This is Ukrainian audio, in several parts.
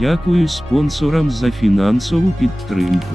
Дякую спонсорам за фінансову підтримку.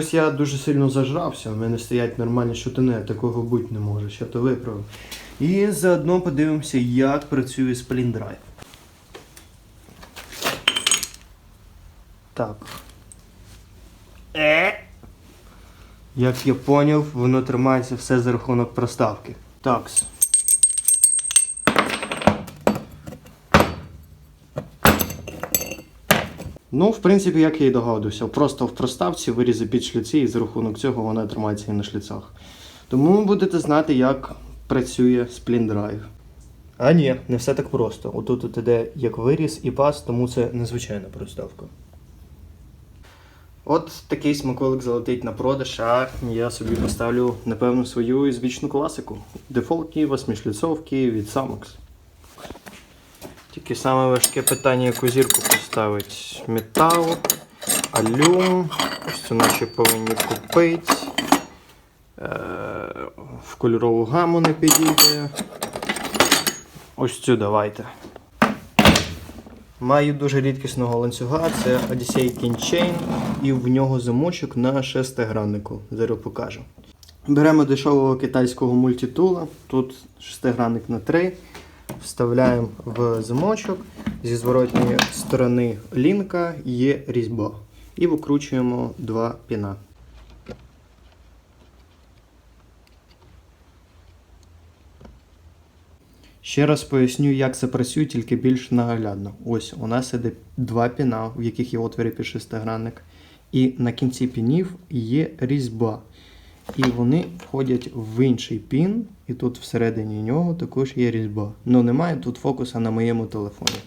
Щось я дуже сильно зажрався, у мене стоять нормальні шутини, такого бути не може, що то виправив. І заодно подивимося, як працює Drive. Так. Е. Як я поняв, воно тримається все за рахунок проставки. Такс. Ну, в принципі, як я і догадувався, просто в проставці вирізи під шліці, і за рахунок цього вона тримається і на шліцах. Тому ви будете знати, як працює Drive. А ні, не все так просто. Отут от іде як виріз і пас, тому це незвичайна проставка. От такий смаколик залетить на продаж, а я собі поставлю, напевно, свою ізвічну класику. Дефолтні восьмишліцовки від Samox. Тільки саме важке питання, яку зірку поставить. Метал, алюм. Ось це наші повинні купити. Е, в кольорову гаму не підійде. Ось цю давайте. Маю дуже рідкісного ланцюга, це Odyssey King Chain, і в нього замочок на шестиграннику. Зараз покажу. Беремо дешевого китайського мультитула. Тут шестигранник на 3. Вставляємо в замочок. Зі зворотньої сторони лінка є різьба. І викручуємо два піна. Ще раз поясню, як це працює, тільки більш наглядно. Ось у нас іде два піна, в яких є отвори під шестигранник. І на кінці пінів є різьба. І вони входять в інший пін, і тут всередині нього також є різьба. Ну немає тут фокуса на моєму телефоні.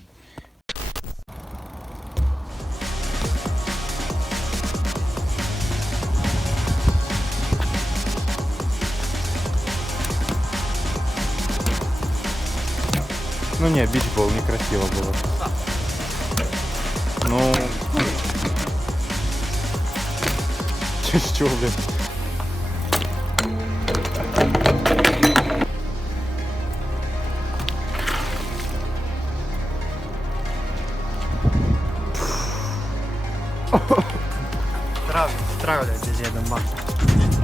Ну не, бичбол некрасиво было. Ну... Чё, блин?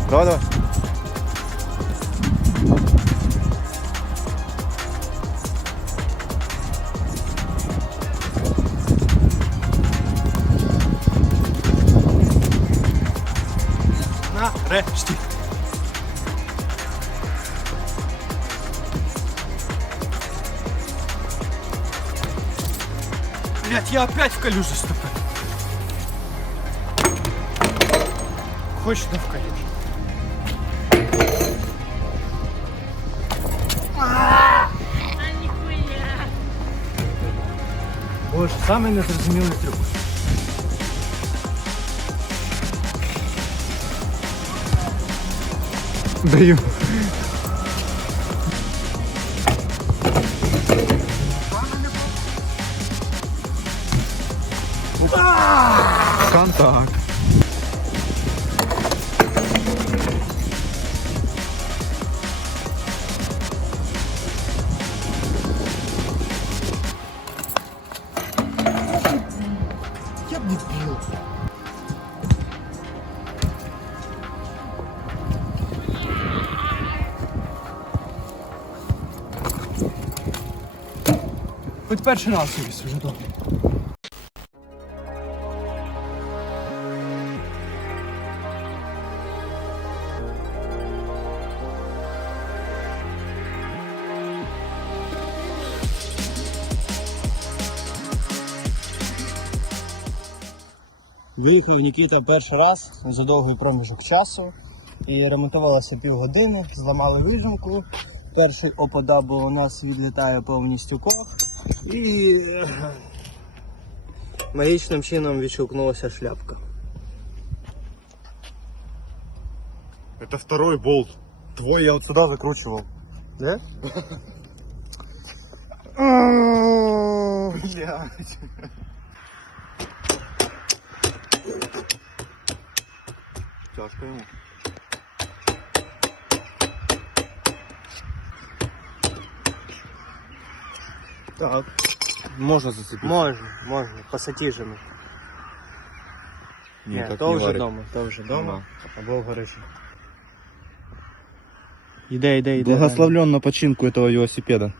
Давай, давай. Нарешті. Блять, я опять в калюжу ступил. Хочешь, да в калюжу. Боже, самый незрозумілий трюк. Даю. Контакт. Б. Хоч перший раз собі вже добре. Виїхав Нікіта перший раз за довгий проміжок часу і ремонтувалося півгодини, зламали вижимку. Перший опадабл у нас відлітає повністю кох і е, магічним чином відщукнулася шляпка. Это второй болт. Твой я вот сюда закручивал. Да? Блядь. Тяжко ему. Так, Можно зацепить? можна, можна, пасатіжами. Ні, так то не вже варить. вдома, то вже вдома, Да. або в гаражі. Іде, іде, іде. Благословлен на починку этого велосипеда.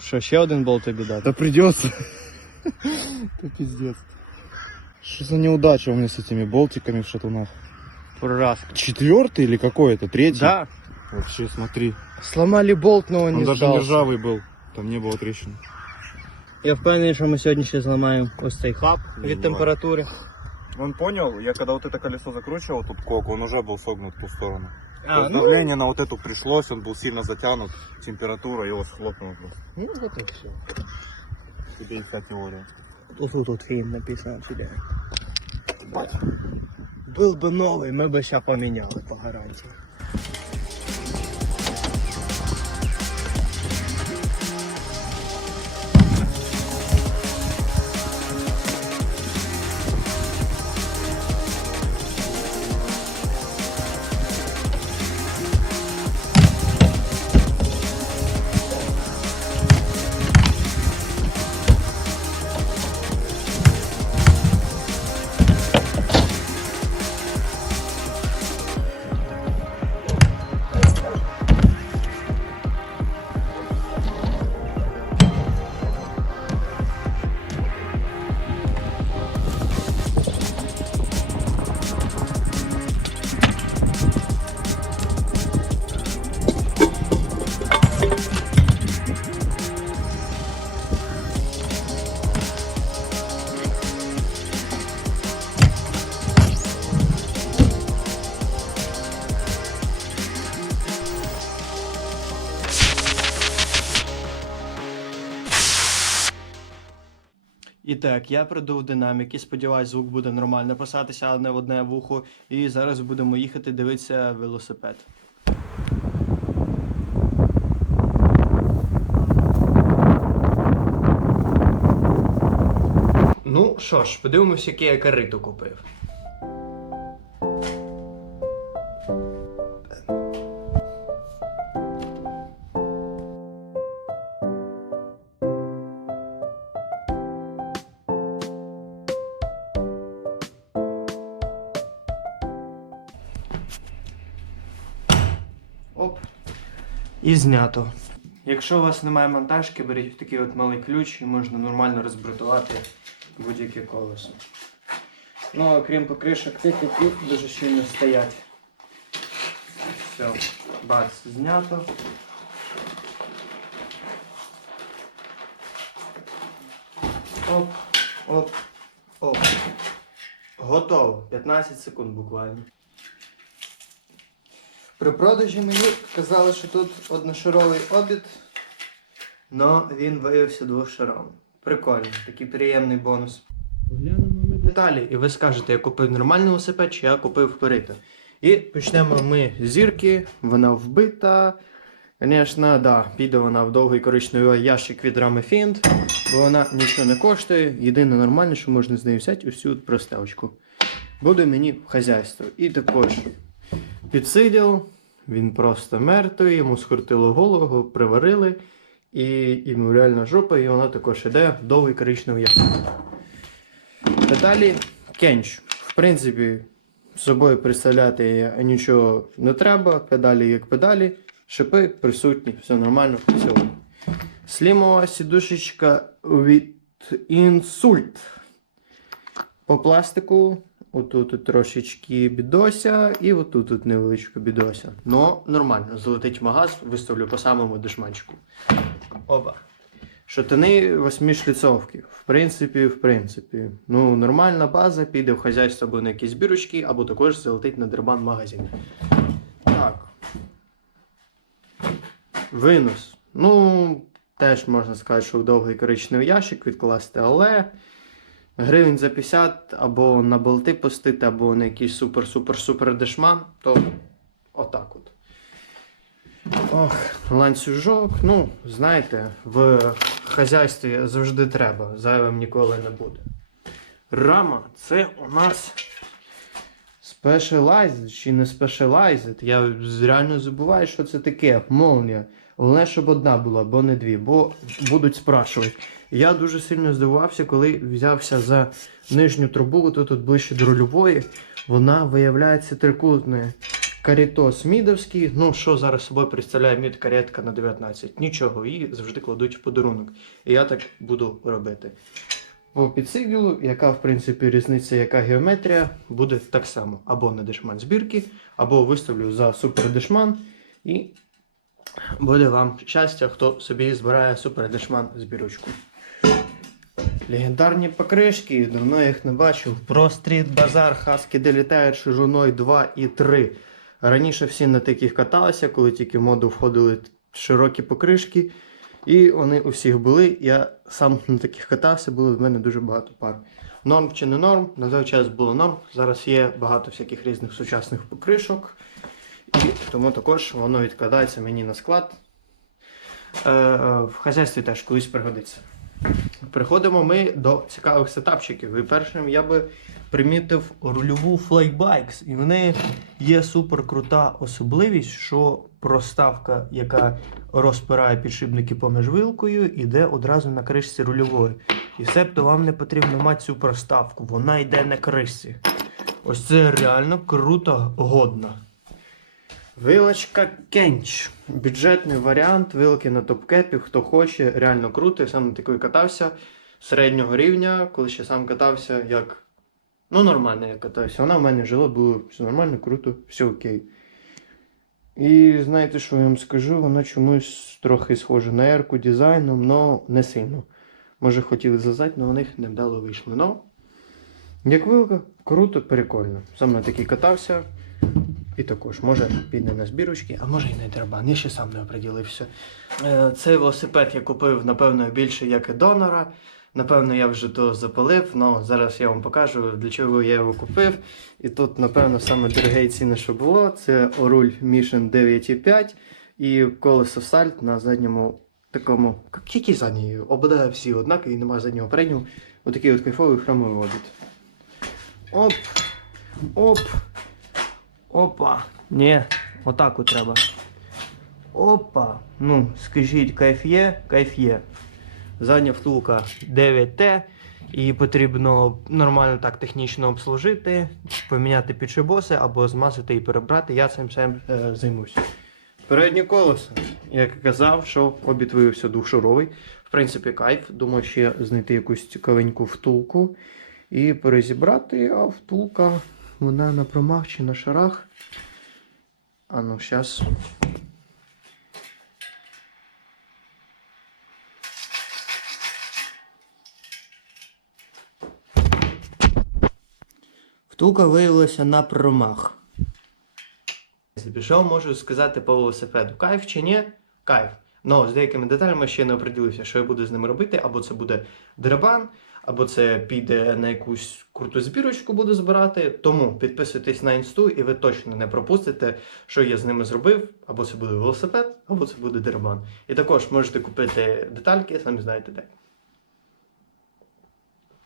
Що, ще один болт тобі дати? Да придется. Это пиздец. Что за неудача у меня с этими болтиками в шатунах? Проразка. Четвертый или какой это? Третий? Да. Вообще, смотри. Сломали болт, но он Он не даже сдался. не ржавый был. Там не было трещин. Я впевнений, що ми сьогодні ще зламаємо ось цей хаб від Зламаємо. температури. Он понял, я когда вот это колесо закручивал, тут кок, он уже был согнут в ту сторону. А, То есть ну, давление на вот эту пришлось, он был сильно затянут, температура его схлопнула просто. ну вот и все. Тебе и вся теория. Тут тут тут фильм написано тебе. Был бы новый, мы бы сейчас поменяли по гарантии. І так, я продув динаміки. Сподіваюсь, звук буде нормально писатися, але не в одне вухо. І зараз будемо їхати дивитися велосипед. Ну що ж, подивимося, який я карито купив. Оп. І знято. Якщо у вас немає монтажки, беріть такий от малий ключ і можна нормально розбрутувати будь-яке колесо. Ну, окрім покришок тих, які дуже щільно стоять. Все, бац, знято. Оп, оп, оп. Готово. 15 секунд буквально. При продажі мені казали, що тут одношаровий обід, але він виявився двошаровим. Прикольно, такий приємний бонус. Поглянемо ми деталі, і ви скажете, я купив нормальний велосипед, чи я купив корито. І почнемо ми зірки, вона вбита. Звісно, да, піде вона в довгий коричневий ящик від рами Фінт, бо вона нічого не коштує. Єдине нормальне, що можна з нею взяти, ось цю проставочку. Буде мені в хазяйство. І також підсиділ, він просто мертвий, йому скрутило голову, приварили, і йому реально жопа, і вона також іде в довгий коричневий ящик. Деталі кенч. В принципі, з собою представляти нічого не треба. Педалі як педалі, шипи присутні, все нормально, все. Слімова сідушечка від інсульт. По пластику. Отут трошечки бідося, і отут тут невеличко бідося. Но нормально, залетить магаз, виставлю по самому дешманчику. Опа. Шатани восьмишліцовки. В принципі, в принципі. Ну, нормальна база, піде в хазяйство або на якісь бірочки, або також залетить на дербан магазин. Так. Винос. Ну, теж можна сказати, що в довгий коричневий ящик відкласти, але гривень за 50 або на болти пустити, або на якийсь супер-супер-супер дешман, то отак от. Ох, ланцюжок. Ну, знаєте, в хазяйстві завжди треба, зайвим ніколи не буде. Рама, це у нас Specialized чи не Specialized. Я реально забуваю, що це таке. Молнія. Головне, щоб одна була, бо не дві, бо будуть спрашувати. Я дуже сильно здивувався, коли взявся за нижню трубу, тут, тут ближче до рульової. Вона виявляється трикутною. Карітос мідовський. Ну, що зараз собою представляє мід каретка на 19? Нічого, її завжди кладуть в подарунок. І я так буду робити. По підсиділу, яка в принципі різниця, яка геометрія, буде так само. Або на дешман збірки, або виставлю за супер дешман. І буде вам щастя, хто собі збирає супер дешман збірочку. Легендарні покришки, давно їх не бачив. Про стріт базар, хаски, де літають шириною 2 і 3. Раніше всі на таких каталися, коли тільки в моду входили широкі покришки. І вони у всіх були. Я сам на таких катався, було в мене дуже багато пар. Норм чи не норм, на той час було норм. Зараз є багато всяких різних сучасних покришок. І тому також воно відкладається мені на склад. Е, е, в хазяйстві теж колись пригодиться. Переходимо ми до цікавих сетапчиків. І першим я би примітив рульову Flybikes. І в неї є супер крута особливість, що проставка, яка розпирає підшипники поміж вилкою, іде одразу на кришці рульової. І себто вам не потрібно мати цю проставку, вона йде на кришці. Ось це реально круто годно. Вилочка Кенч. Бюджетний варіант, вилки на топкепі, хто хоче, реально круто. Я сам на такої катався середнього рівня, коли ще сам катався, як. Ну, нормально я катався. Вона в мене жила, було все нормально, круто, все окей. І знаєте, що я вам скажу? Вона чомусь трохи схожа на ерку дизайном, але не сильно. Може хотіли зазати, але у них невдало вийшло. Но, як вилка, круто, прикольно. Сам на такий катався. І також може піде на збірочки, а може і на дербан. Я ще сам не оприділився. Е, Цей велосипед я купив, напевно, більше як і донора. Напевно, я вже то запалив, але зараз я вам покажу, для чого я його купив. І тут, напевно, саме дороге ціни, що було, це руль Mission 9.5 і колесо сальт на задньому такому. Який задній? Обладає всі однакові, немає заднього переднього. Отакий от кайфовий хромовий обід. Оп! Оп! Опа. Ні, отак от треба. Опа. Ну, скажіть, кайф є, кайф є. Задня втулка 9Т. Її потрібно нормально так технічно обслужити, поміняти підшибоси або змазати і перебрати. Я цим всім е, займусь. Переднє колесо. Як і казав, що обід виявився двохшаровий. В принципі, кайф. Думаю, ще знайти якусь цікавеньку втулку і перезібрати, а втулка вона на промах чи на шарах. А ну, зараз. Втулка виявилася на промах. Пішов, можу сказати по велосипеду. Кайф чи ні? Кайф. Ну, з деякими деталями ще не оприділився, що я буду з ними робити. Або це буде деребан, або це піде на якусь круту збірочку, буду збирати. Тому підписуйтесь на інсту, і ви точно не пропустите, що я з ними зробив. Або це буде велосипед, або це буде деребан. І також можете купити детальки, самі знаєте де.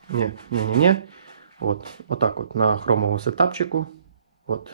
Ні, ні, ні, ні. От, отак от на хромовому сетапчику. От,